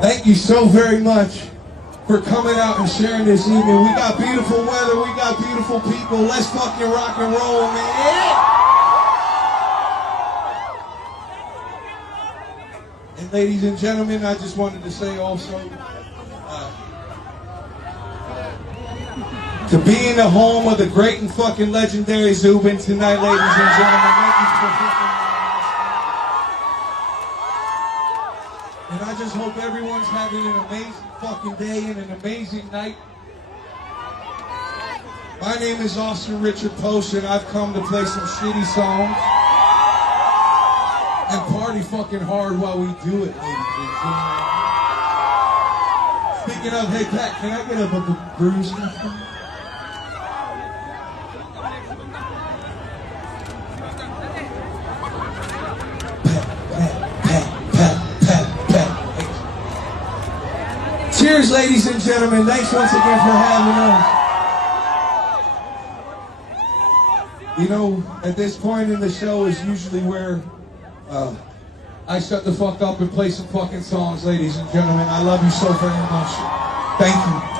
Thank you so very much for coming out and sharing this evening. We got beautiful weather, we got beautiful people. Let's fucking rock and roll, man. And ladies and gentlemen, I just wanted to say also, to be in the home of the great and fucking legendary Zubin tonight, ladies and gentlemen. Thank you for fucking. And I just hope everyone's having an amazing fucking day and an amazing night. My name is Austin Richard Post, and I've come to play some shitty songs and party fucking hard while we do it, ladies and gentlemen. Speaking of, hey Pat, can I get a bruise? Cheers, ladies and gentlemen. Thanks once again for having us. You know, at this point in the show is usually where I shut the fuck up and play some fucking songs, ladies and gentlemen. I love you so very much. Thank you.